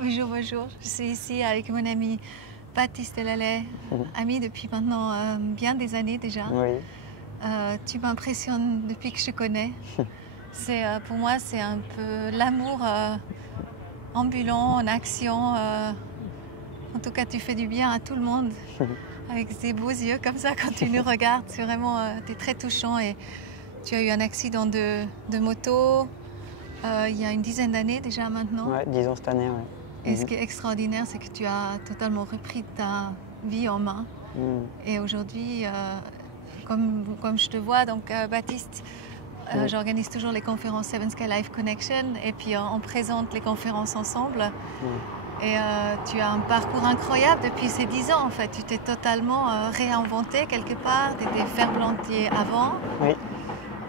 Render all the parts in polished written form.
Bonjour, bonjour. Je suis ici avec mon ami Baptiste Lallet, ami depuis maintenant bien des années déjà. Oui. Tu m'impressionnes depuis que je te connais. Pour moi, c'est un peu l'amour ambulant, en action. En tout cas, tu fais du bien à tout le monde. Avec ces beaux yeux comme ça, quand tu nous regardes, c'est vraiment, t'es très touchant. Et tu as eu un accident de moto il y a une dizaine d'années déjà maintenant. Ouais, 10 ans cette année, ouais. Et ce qui est extraordinaire, c'est que tu as totalement repris ta vie en main. Et aujourd'hui, comme je te vois, donc Baptiste, j'organise toujours les conférences Seven Sky Life Connection et puis on présente les conférences ensemble. Et tu as un parcours incroyable depuis ces 10 ans en fait. Tu t'es totalement réinventé quelque part, tu étais ferblantier avant. Oui.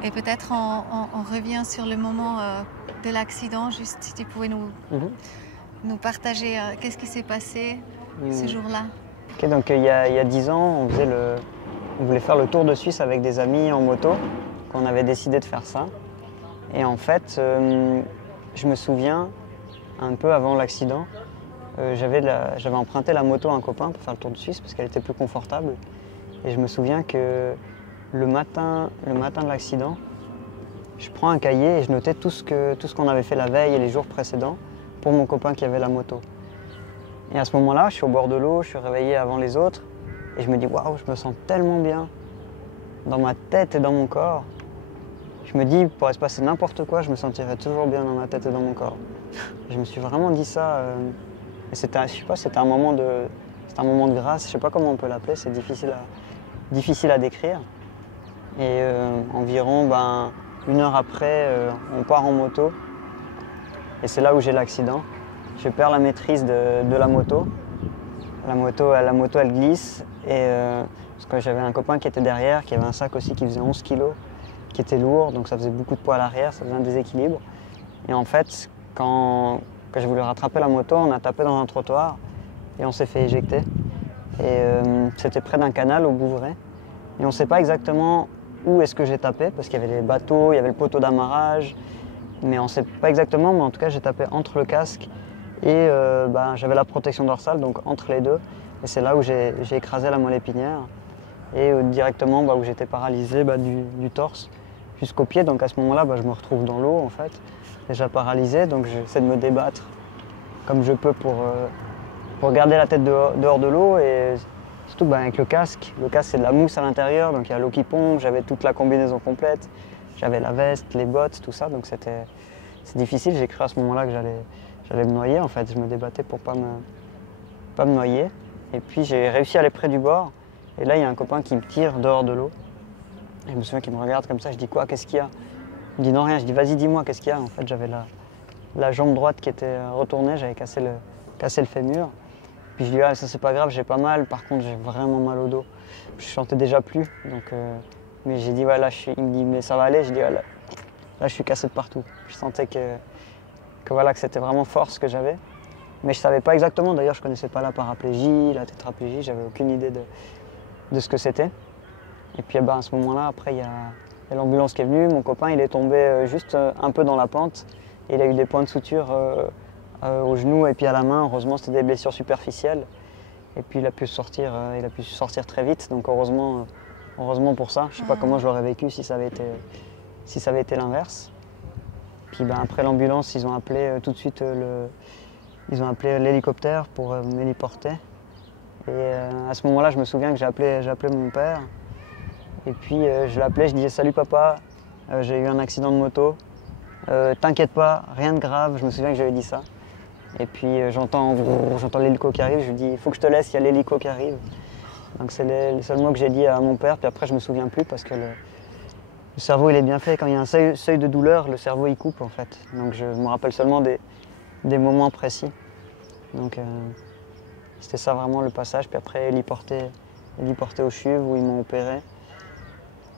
Et peut-être on revient sur le moment de l'accident, juste si tu pouvais nous partager qu'est-ce qui s'est passé ce jour-là. Ok, donc il y a 10 ans, on voulait faire le tour de Suisse avec des amis en moto, qu'on avait décidé de faire ça. Et en fait, je me souviens, un peu avant l'accident, j'avais emprunté la moto à un copain pour faire le tour de Suisse parce qu'elle était plus confortable. Et je me souviens que le matin de l'accident, je prends un cahier et je notais tout ce qu'on avait fait la veille et les jours précédents pour mon copain qui avait la moto. Et à ce moment-là, je suis au bord de l'eau, je suis réveillé avant les autres et je me dis waouh, je me sens tellement bien dans ma tête et dans mon corps. Je me dis, il pourrait se passer n'importe quoi, je me sentirais toujours bien dans ma tête et dans mon corps. Je me suis vraiment dit ça. Et c'était, je sais pas, c'était un moment de grâce, je sais pas comment on peut l'appeler, c'est difficile à décrire. Et environ une heure après, on part en moto. Et c'est là où j'ai l'accident. Je perds la maîtrise de la moto. La moto, elle glisse. Et parce que j'avais un copain qui était derrière, qui avait un sac aussi qui faisait 11 kilos, qui était lourd, donc ça faisait beaucoup de poids à l'arrière, ça faisait un déséquilibre. Et en fait, quand j'ai voulu rattraper la moto, on a tapé dans un trottoir et on s'est fait éjecter. Et c'était près d'un canal au Bouvray. Et on ne sait pas exactement où est-ce que j'ai tapé, parce qu'il y avait les bateaux, il y avait le poteau d'amarrage, mais on ne sait pas exactement, mais en tout cas j'ai tapé entre le casque et j'avais la protection dorsale, donc entre les deux. Et c'est là où j'ai écrasé la moelle épinière et directement où j'étais paralysé du torse jusqu'aux pieds. Donc à ce moment-là, je me retrouve dans l'eau en fait, déjà paralysé, donc j'essaie de me débattre comme je peux pour garder la tête dehors de l'eau. Et surtout avec le casque c'est de la mousse à l'intérieur, donc il y a l'eau qui pompe, j'avais toute la combinaison complète, j'avais la veste, les bottes, tout ça, donc c'est difficile. J'ai cru à ce moment-là que j'allais me noyer en fait, je me débattais pour pas me noyer. Et puis j'ai réussi à aller près du bord, et là il y a un copain qui me tire dehors de l'eau. Et je me souviens qu'il me regarde comme ça, je dis quoi, qu'est-ce qu'il y a? Il me dit non rien, je dis vas-y dis-moi qu'est-ce qu'il y a. En fait j'avais la jambe droite qui était retournée, j'avais cassé le fémur. Puis je lui dis ah ça c'est pas grave, j'ai pas mal, par contre j'ai vraiment mal au dos. Je chantais déjà plus, donc mais j'ai dit ouais là il me dit mais ça va aller, je dis ouais, là je suis cassé de partout. Je sentais que c'était vraiment fort ce que j'avais. Mais je savais pas exactement, d'ailleurs je connaissais pas la paraplégie, la tétraplégie, j'avais aucune idée de ce que c'était. Et puis à ce moment-là, après il y a l'ambulance qui est venue, mon copain il est tombé juste un peu dans la pente et il a eu des points de suture au genou et puis à la main. Heureusement c'était des blessures superficielles. Et puis il a pu sortir très vite, donc heureusement pour ça. Je sais pas comment je l'aurais vécu si ça avait été l'inverse. Puis après l'ambulance, ils ont appelé tout de suite ils ont appelé l'hélicoptère pour m'héliporter. Et à ce moment-là, je me souviens que j'ai appelé mon père. Et puis je l'appelais, je disais salut papa, j'ai eu un accident de moto. T'inquiète pas, rien de grave. Je me souviens que j'avais dit ça. Et puis j'entends l'hélico qui arrive, je lui dis il faut que je te laisse, il y a l'hélico qui arrive. Donc c'est les seuls mots que j'ai dit à mon père, puis après je me souviens plus parce que le cerveau il est bien fait, quand il y a un seuil de douleur, le cerveau il coupe en fait. Donc je me rappelle seulement des moments précis. Donc c'était ça vraiment le passage, puis après héliporté au CHUV où ils m'ont opéré.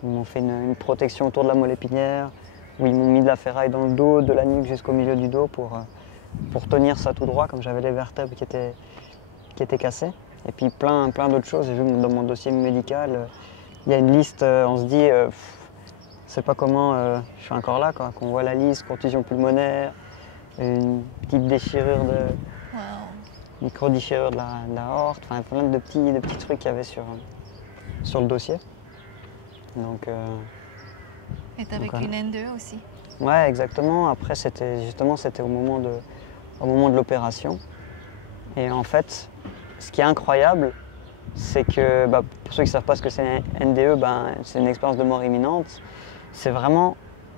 Ils m'ont fait une protection autour de la moelle épinière, où ils m'ont mis de la ferraille dans le dos, de la nuque jusqu'au milieu du dos pour tenir ça tout droit, comme j'avais les vertèbres qui étaient cassées. Et puis plein d'autres choses. J'ai vu dans mon dossier médical, il y a une liste, on se dit, je ne sais pas comment je suis encore là, quoi. Qu'on voit la liste, contusion pulmonaire, une petite déchirure micro-déchirure de la aorte, enfin plein de petits trucs qu'il y avait sur le dossier. Donc, Et tu as vécu une NDE aussi? Ouais, exactement. Après, c'était au moment de l'opération. Et en fait, ce qui est incroyable, c'est que, pour ceux qui ne savent pas ce que c'est une NDE, c'est une expérience de mort imminente. C'est vraiment,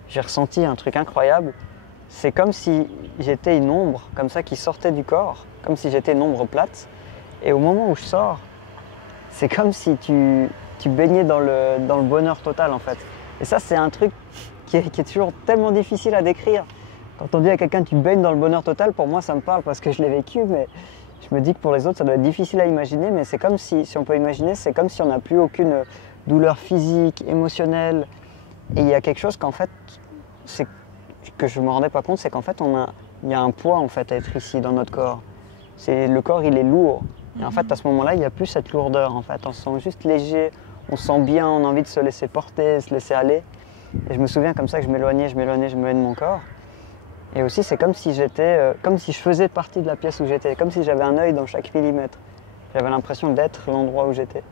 j'ai ressenti un truc incroyable. C'est comme si j'étais une ombre, comme ça, qui sortait du corps, comme si j'étais une ombre plate. Et au moment où je sors, c'est comme si tu baignais dans le bonheur total, en fait. Et ça, c'est un truc qui est toujours tellement difficile à décrire. Quand on dit à quelqu'un tu baignes dans le bonheur total, pour moi ça me parle parce que je l'ai vécu, mais je me dis que pour les autres ça doit être difficile à imaginer, mais c'est comme si on peut imaginer, c'est comme si on n'a plus aucune douleur physique, émotionnelle. Et il y a quelque chose qu'en fait, que je ne me rendais pas compte, c'est qu'en fait il y a un poids en fait à être ici dans notre corps. Le corps il est lourd. Et en fait à ce moment-là il n'y a plus cette lourdeur en fait, on se sent juste léger, on se sent bien, on a envie de se laisser porter, se laisser aller. Et je me souviens comme ça que je m'éloignais de mon corps. Et aussi, c'est comme si comme si je faisais partie de la pièce où j'étais, comme si j'avais un œil dans chaque millimètre. J'avais l'impression d'être l'endroit où j'étais.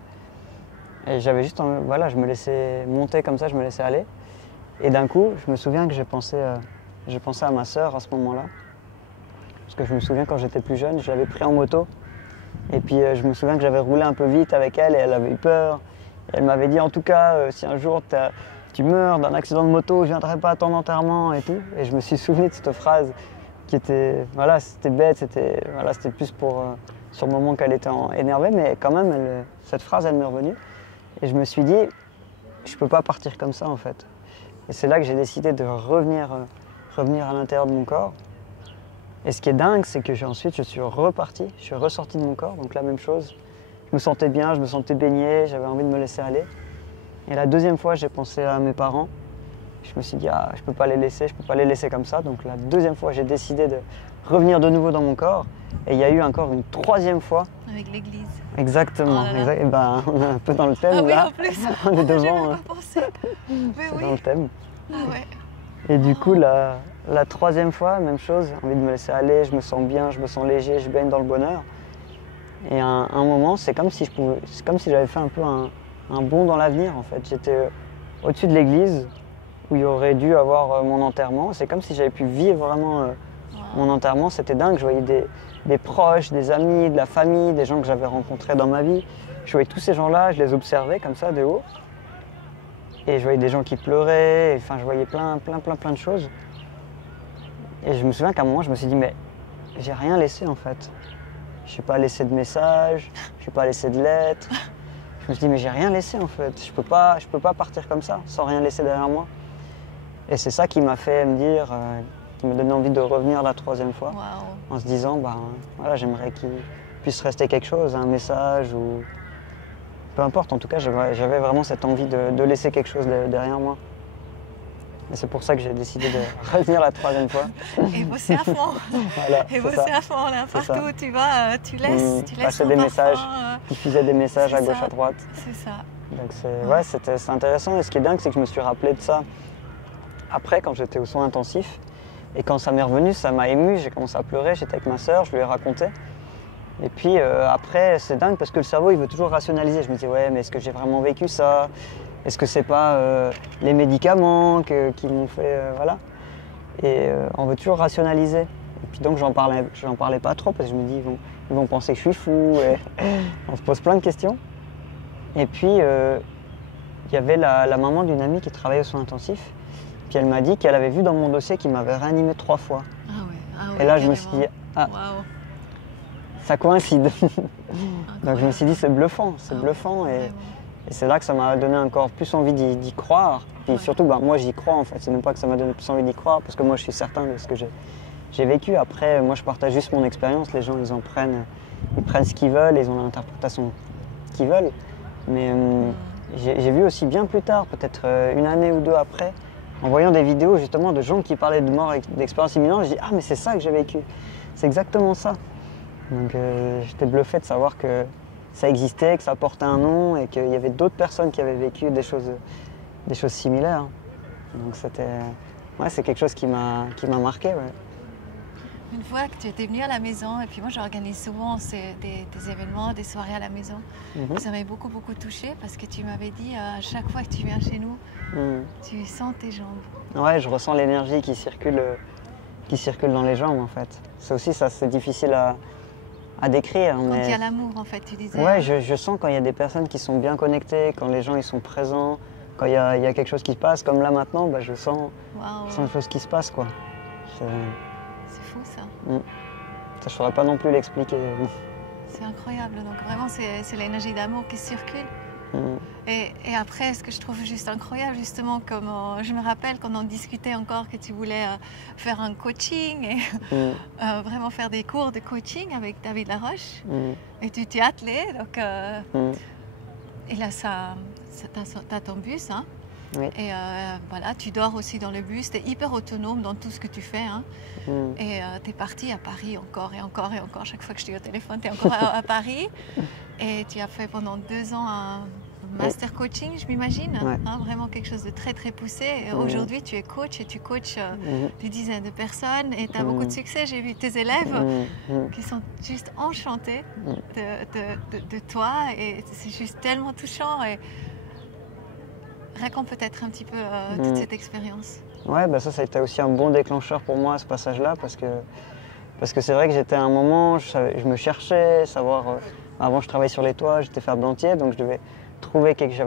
Et j'avais juste, voilà, je me laissais monter comme ça, je me laissais aller. Et d'un coup, je me souviens que j'ai pensé à ma sœur à ce moment-là. Parce que je me souviens quand j'étais plus jeune, je l'avais pris en moto. Et puis je me souviens que j'avais roulé un peu vite avec elle et elle avait eu peur. Et elle m'avait dit, en tout cas, si un jour tu meurs d'un accident de moto, je viendrai pas à ton enterrement et tout. Et je me suis souvenu de cette phrase qui était, voilà, c'était bête, c'était plus pour, sur le moment qu'elle était énervée, mais quand même, cette phrase, elle m'est revenue. Et je me suis dit, je peux pas partir comme ça en fait. Et c'est là que j'ai décidé de revenir à l'intérieur de mon corps. Et ce qui est dingue, c'est que ensuite, je suis reparti, je suis ressorti de mon corps, donc la même chose. Je me sentais bien, je me sentais baigné, j'avais envie de me laisser aller. Et la deuxième fois, j'ai pensé à mes parents. Je me suis dit, je peux pas les laisser comme ça. Donc la deuxième fois, j'ai décidé de revenir de nouveau dans mon corps. Et il y a eu encore une troisième fois. Avec l'église. Exactement. Oh là là. Et on est un peu dans le thème Ah oui, là. en plus. On est devant. J'avais pas pensé. Mais C'est oui. dans le thème. Ah ouais. Et du coup, la troisième fois, même chose. Envie de me laisser aller, je me sens bien, je me sens léger, je baigne dans le bonheur. Et à un moment, c'est comme si j'avais fait un peu un bond dans l'avenir en fait. J'étais au-dessus de l'église où il y aurait dû avoir mon enterrement. C'est comme si j'avais pu vivre vraiment mon enterrement. C'était dingue. Je voyais des proches, des amis, de la famille, des gens que j'avais rencontrés dans ma vie. Je voyais tous ces gens-là, je les observais comme ça de haut. Et je voyais des gens qui pleuraient. Enfin, je voyais plein de choses. Et je me souviens qu'à un moment, je me suis dit, mais j'ai rien laissé en fait. Je n'ai pas laissé de message, je n'ai pas laissé de lettres. Je me suis dit, mais j'ai rien laissé en fait. Je peux pas partir comme ça, sans rien laisser derrière moi. Et c'est ça qui m'a fait me dire, qui me donnait envie de revenir la troisième fois. Wow. En se disant, voilà, j'aimerais qu'il puisse rester quelque chose, un message ou... Peu importe, en tout cas, j'avais vraiment cette envie de laisser quelque chose derrière moi. Et c'est pour ça que j'ai décidé de revenir la troisième fois. Et bosser à fond. Voilà, et bosser à fond, là, partout où tu vas, tu laisses passer des messages, diffuser des messages à gauche, à droite. C'est ça. Donc c'est intéressant. Et ce qui est dingue, c'est que je me suis rappelé de ça après, quand j'étais aux soins intensifs. Et quand ça m'est revenu, ça m'a ému. J'ai commencé à pleurer, j'étais avec ma sœur, je lui ai raconté. Et puis après, c'est dingue parce que le cerveau, il veut toujours rationaliser. Je me dis, ouais, mais est-ce que j'ai vraiment vécu ça? Est-ce que c'est pas les médicaments qui m'ont fait... voilà. Et on veut toujours rationaliser. Et puis donc, j'en parlais pas trop parce que je me dis, ils vont penser que je suis fou. Et on se pose plein de questions. Et puis, il y avait la maman d'une amie qui travaillait aux soins intensifs. Puis elle m'a dit qu'elle avait vu dans mon dossier qu'il m'avait réanimé 3 fois. Ah ouais, et là, je me suis dit, wow. Ça coïncide. Donc je me suis dit, c'est bluffant, bluffant. Et c'est là que ça m'a donné encore plus envie d'y croire. Et surtout, moi j'y crois en fait. C'est même pas que ça m'a donné plus envie d'y croire, parce que moi je suis certain de ce que j'ai vécu. Après, moi je partage juste mon expérience. Les gens, ils prennent ce qu'ils veulent, ils ont l'interprétation qu'ils veulent. Mais j'ai vu aussi bien plus tard, peut-être une année ou 2 après, en voyant des vidéos justement de gens qui parlaient de mort et d'expérience imminente, je dis, ah mais c'est ça que j'ai vécu. C'est exactement ça. Donc j'étais bluffé de savoir que ça existait, que ça portait un nom et qu'il y avait d'autres personnes qui avaient vécu des choses similaires. Donc c'est quelque chose qui m'a marqué. Ouais. une fois que tu étais venue à la maison, et puis moi j'organise souvent des événements, des soirées à la maison. Ça m'avait beaucoup touchée parce que tu m'avais dit à chaque fois que tu viens chez nous, tu sens tes jambes. Ouais, je ressens l'énergie qui circule dans les jambes en fait. C'est aussi ça, c'est difficile à décrire. Quand il y a l'amour en fait, tu disais. Ouais, je sens quand il y a des personnes qui sont bien connectées, quand les gens ils sont présents, quand il y a quelque chose qui se passe, comme là maintenant, je sens une chose qui se passe quoi. C'est fou ça. Ça, je ne saurais pas non plus l'expliquer. C'est incroyable, donc vraiment c'est l'énergie d'amour qui circule. Et après, ce que je trouve juste incroyable, justement, comme je me rappelle quand on discutait encore que tu voulais faire un coaching et vraiment faire des cours de coaching avec David Laroche. Et tu t'y attelais, donc et là t'as ton bus, hein. Oui. Et voilà, tu dors aussi dans le bus, tu es hyper autonome dans tout ce que tu fais. Hein. Et tu es parti à Paris encore et encore et encore. Chaque fois que je suis au téléphone, tu es encore à Paris. Et tu as fait pendant 2 ans un master coaching, je m'imagine. Ouais. Hein, vraiment quelque chose de très très poussé. Et aujourd'hui, tu es coach et tu coaches des dizaines de personnes. Et tu as beaucoup de succès. J'ai vu tes élèves qui sont juste enchantés de toi. Et c'est juste tellement touchant. Et raconte peut-être un petit peu toute cette expérience. Ouais, ça a été aussi un bon déclencheur pour moi, ce passage-là, parce que c'est vrai que j'étais à un moment, je me cherchais, savoir... avant, je travaillais sur les toits, j'étais ferblantier, donc j'avais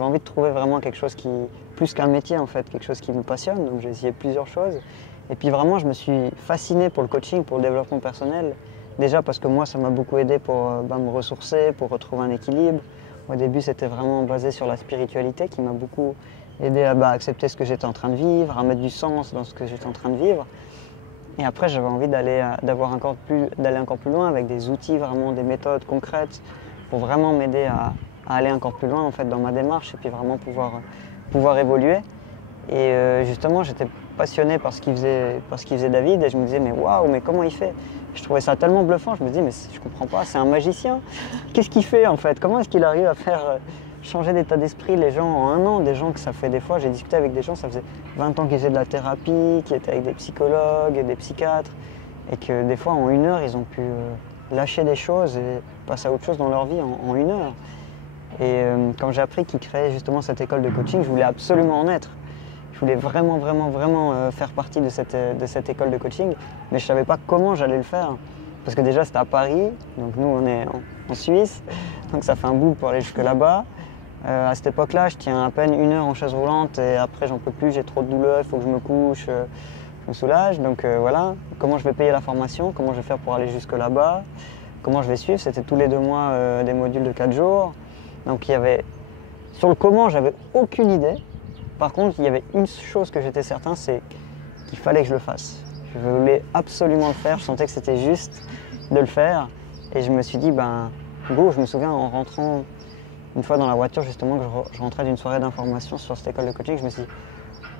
envie de trouver vraiment quelque chose qui... plus qu'un métier, en fait, quelque chose qui me passionne, donc j'ai essayé plusieurs choses. Et puis vraiment, je me suis fasciné pour le coaching, pour le développement personnel. Déjà parce que moi, ça m'a beaucoup aidé pour me ressourcer, pour retrouver un équilibre. Au début, c'était vraiment basé sur la spiritualité qui m'a beaucoup aidé à accepter ce que j'étais en train de vivre, à mettre du sens dans ce que j'étais en train de vivre. Et après, j'avais envie d'aller encore plus loin avec des outils, vraiment des méthodes concrètes pour vraiment m'aider à aller encore plus loin en fait, dans ma démarche et puis vraiment pouvoir évoluer. Et justement, j'étais passionné par ce qu'il faisait David et je me disais mais waouh, mais comment il fait? Je trouvais ça tellement bluffant, je me disais mais je comprends pas, c'est un magicien. Qu'est-ce qu'il fait en fait? Comment est-ce qu'il arrive à faire changer d'état d'esprit les gens en 1 an? Des gens que ça fait des fois, j'ai discuté avec des gens, ça faisait 20 ans qu'ils faisaient de la thérapie, qui étaient avec des psychologues et des psychiatres et que des fois en 1 heure, ils ont pu lâcher des choses et passer à autre chose dans leur vie en 1 heure. Et quand j'ai appris qu'il créait justement cette école de coaching, je voulais absolument en être. Je voulais vraiment faire partie de cette école de coaching, mais je ne savais pas comment j'allais le faire. Parce que déjà, c'était à Paris, donc nous, on est en Suisse, donc ça fait un bout pour aller jusque là-bas. À cette époque-là, je tiens à peine 1 heure en chaise roulante et après, j'en peux plus, j'ai trop de douleur, il faut que je me couche, je me soulage. Donc voilà, comment je vais payer la formation, comment je vais faire pour aller jusque là-bas, comment je vais suivre. C'était tous les 2 mois des modules de 4 jours. Donc il y avait, sur le comment, j'avais aucune idée. Par contre, il y avait une chose que j'étais certain, c'est qu'il fallait que je le fasse. Je voulais absolument le faire, je sentais que c'était juste de le faire. Et je me suis dit, go, je me souviens en rentrant une fois dans la voiture, justement, que je rentrais d'une soirée d'information sur cette école de coaching, je me suis dit,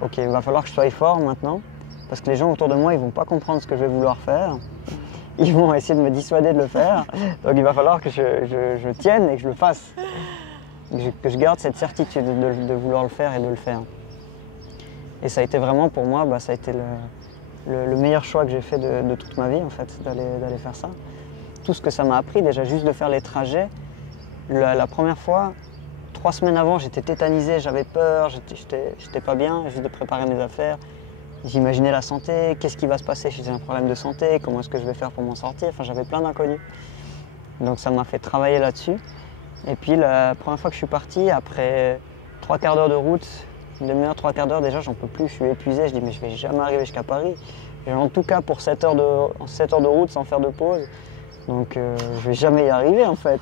ok, il va falloir que je sois fort maintenant, parce que les gens autour de moi, ils ne vont pas comprendre ce que je vais vouloir faire. Ils vont essayer de me dissuader de le faire. Donc il va falloir que je tienne et que je le fasse. Que je garde cette certitude de vouloir le faire et de le faire. Et ça a été vraiment pour moi, ça a été le meilleur choix que j'ai fait de toute ma vie en fait, d'aller faire ça. Tout ce que ça m'a appris, déjà juste de faire les trajets. La première fois, 3 semaines avant, j'étais tétanisé, j'avais peur, j'étais pas bien, juste de préparer mes affaires. J'imaginais la santé, qu'est-ce qui va se passer si j'ai un problème de santé, comment est-ce que je vais faire pour m'en sortir, enfin j'avais plein d'inconnus. Donc ça m'a fait travailler là-dessus. Et puis la première fois que je suis parti, après 3/4 d'heure de route, 1/2 heure, 3/4 d'heure, déjà j'en peux plus, je suis épuisé, je dis mais je vais jamais arriver jusqu'à Paris. Et en tout cas pour 7 heures de route sans faire de pause, donc je vais jamais y arriver en fait.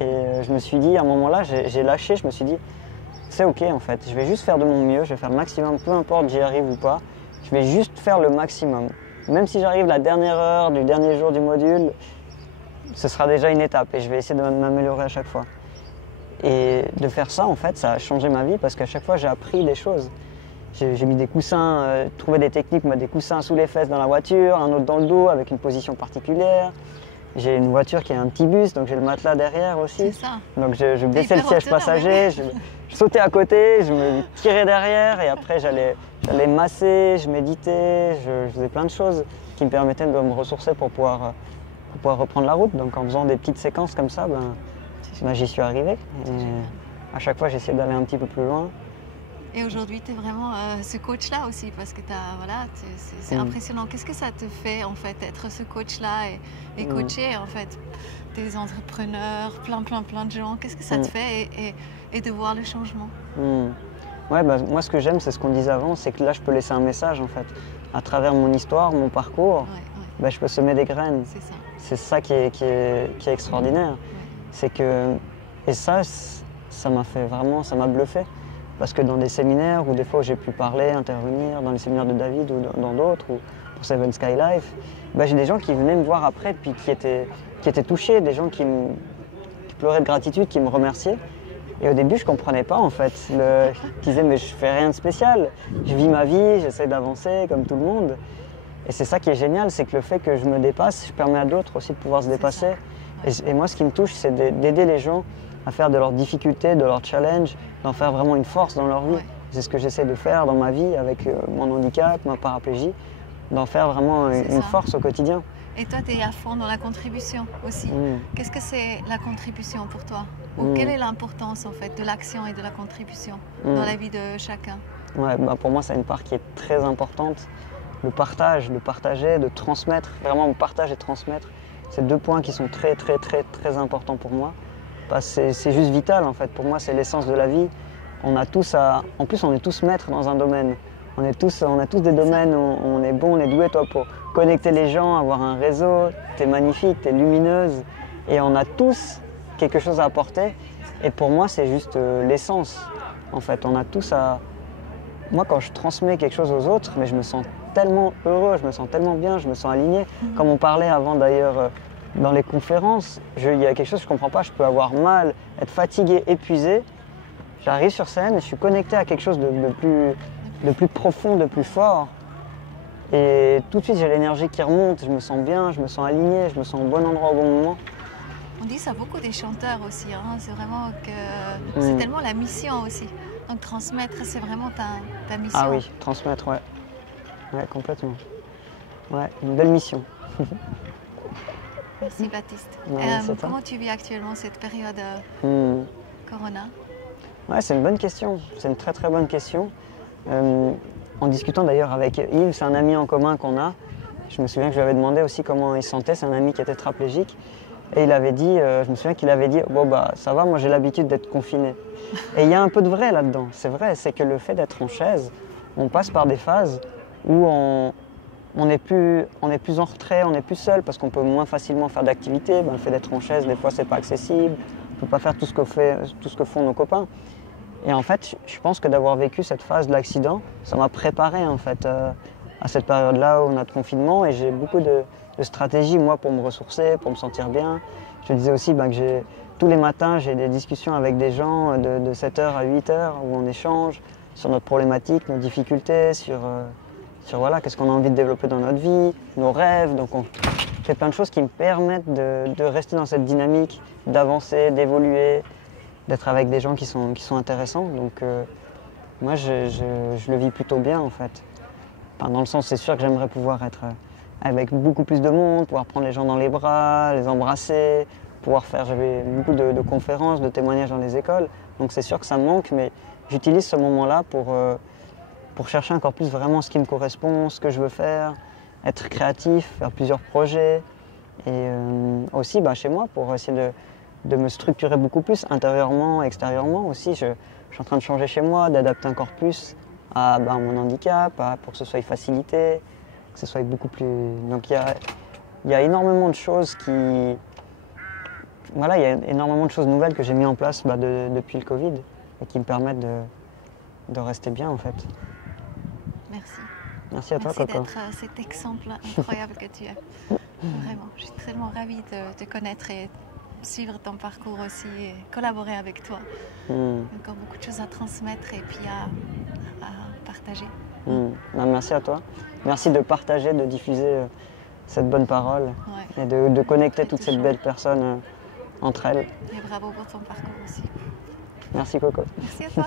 Et je me suis dit à un moment-là, j'ai lâché, je me suis dit c'est ok en fait, je vais juste faire de mon mieux, je vais faire le maximum, peu importe j'y arrive ou pas, je vais juste faire le maximum. Même si j'arrive la dernière heure du dernier jour du module, ce sera déjà une étape et je vais essayer de m'améliorer à chaque fois. Et de faire ça, en fait, ça a changé ma vie parce qu'à chaque fois, j'ai appris des choses. J'ai mis des coussins, trouvé des techniques, des coussins sous les fesses dans la voiture, un autre dans le dos avec une position particulière. J'ai une voiture qui a un petit bus, donc j'ai le matelas derrière aussi. C'est ça. Donc je baissais le siège passager, je sautais à côté, je me tirais derrière et après j'allais masser, je méditais, je faisais plein de choses. qui me permettait de me ressourcer pour pouvoir reprendre la route. Donc en faisant des petites séquences comme ça, j'y suis arrivé. Et à chaque fois, j'essaie d'aller un petit peu plus loin. Et aujourd'hui, tu es vraiment ce coach-là aussi, parce que voilà, c'est impressionnant. Qu'est-ce que ça te fait, en fait, être ce coach-là et coacher, en fait, des entrepreneurs, plein de gens? Qu'est-ce que ça te fait et de voir le changement? Ouais, moi, ce que j'aime, c'est ce qu'on disait avant, c'est que là, je peux laisser un message, en fait. À travers mon histoire, mon parcours, je peux semer des graines. C'est ça. C'est ça qui est extraordinaire. C'est que... Et ça m'a fait vraiment... Ça m'a bluffé. Parce que dans des séminaires où des fois j'ai pu parler, intervenir, dans les séminaires de David ou dans d'autres, ou pour Seven Sky Life, j'ai des gens qui venaient me voir après, puis qui étaient touchés, des gens qui pleuraient de gratitude, qui me remerciaient. Et au début, je ne comprenais pas en fait. Ils disaient, mais je ne fais rien de spécial. Je vis ma vie, j'essaie d'avancer comme tout le monde. Et c'est ça qui est génial, c'est que le fait que je me dépasse, je permets à d'autres aussi de pouvoir se dépasser. Et moi, ce qui me touche, c'est d'aider les gens à faire de leurs difficultés, de leurs challenges, d'en faire vraiment une force dans leur vie. C'est ce que j'essaie de faire dans ma vie avec mon handicap, ma paraplégie, d'en faire vraiment une force au quotidien. Et toi, tu es à fond dans la contribution aussi. Qu'est-ce que c'est la contribution pour toi? Ou quelle est l'importance en fait de l'action et de la contribution dans la vie de chacun? Pour moi, c'est une part qui est très importante. Le partage, de partager, de transmettre, vraiment partage et transmettre, c'est deux points qui sont très importants pour moi. C'est juste vital en fait. Pour moi, c'est l'essence de la vie. En plus, on est tous maîtres dans un domaine. On a tous des domaines où on est bon, on est doué. Toi, pour connecter les gens, avoir un réseau, t'es magnifique, t'es lumineuse. Et on a tous quelque chose à apporter. Et pour moi, c'est juste l'essence. En fait, on a tous à... Moi, quand je transmets quelque chose aux autres, mais je me sens tellement heureux, je me sens tellement bien, je me sens aligné. Comme on parlait avant d'ailleurs... Dans les conférences, il y a quelque chose que je ne comprends pas, je peux avoir mal, être fatigué, épuisé. J'arrive sur scène et je suis connecté à quelque chose de plus profond, de plus fort. Et tout de suite, j'ai l'énergie qui remonte, je me sens bien, je me sens aligné, je me sens au bon endroit au bon moment. On dit ça beaucoup des chanteurs aussi, hein. C'est vraiment que c'est tellement la mission aussi. Donc transmettre, c'est vraiment ta mission. Ah oui, transmettre, ouais. Ouais, complètement. Ouais, une belle mission. Merci Baptiste. Comment tu vis actuellement cette période Corona? Ouais, c'est une bonne question. C'est une très bonne question. En discutant d'ailleurs avec Yves, c'est un ami en commun qu'on a. Je me souviens que je lui avais demandé aussi comment il se sentait. C'est un ami qui est tétraplégique. Et il avait dit, je me souviens qu'il avait dit, ça va, moi j'ai l'habitude d'être confiné. Et il y a un peu de vrai là-dedans. C'est vrai, c'est que le fait d'être en chaise, on passe par des phases où on est plus en retrait, on est plus seul parce qu'on peut moins facilement faire d'activités. Le fait d'être en chaise, des fois, c'est pas accessible. On ne peut pas faire tout ce que font nos copains. Et en fait, je pense que d'avoir vécu cette phase de l'accident, ça m'a préparé en fait à cette période-là où on a de confinement. Et j'ai beaucoup de stratégies, moi, pour me ressourcer, pour me sentir bien. Je te disais aussi que tous les matins, j'ai des discussions avec des gens de 7h à 8h où on échange sur notre problématique, nos difficultés, sur voilà, qu'est-ce qu'on a envie de développer dans notre vie, nos rêves. Donc on fait plein de choses qui me permettent de rester dans cette dynamique, d'avancer, d'évoluer, d'être avec des gens qui sont intéressants. Donc moi, je le vis plutôt bien en fait. Enfin, dans le sens, c'est sûr que j'aimerais pouvoir être avec beaucoup plus de monde, pouvoir prendre les gens dans les bras, les embrasser, j'avais beaucoup de conférences, de témoignages dans les écoles. Donc c'est sûr que ça me manque, mais j'utilise ce moment-là pour chercher encore plus vraiment ce qui me correspond, ce que je veux faire, être créatif, faire plusieurs projets. Et aussi chez moi pour essayer de me structurer beaucoup plus intérieurement, extérieurement aussi. Je suis en train de changer chez moi, d'adapter encore plus à mon handicap, pour que ce soit facilité, que ce soit beaucoup plus... Donc il y a énormément de choses qui... Voilà, il y a énormément de choses nouvelles que j'ai mis en place depuis le Covid et qui me permettent de rester bien en fait. Merci. Merci à toi, Coco. Merci d'être cet exemple incroyable que tu es. Vraiment, je suis tellement ravie de te connaître et suivre ton parcours aussi et collaborer avec toi. Encore beaucoup de choses à transmettre et puis à partager. Merci à toi. Merci de partager, de diffuser cette bonne parole et de connecter toutes ces belles personnes entre elles. Et bravo pour ton parcours aussi. Merci, Coco. Merci à toi.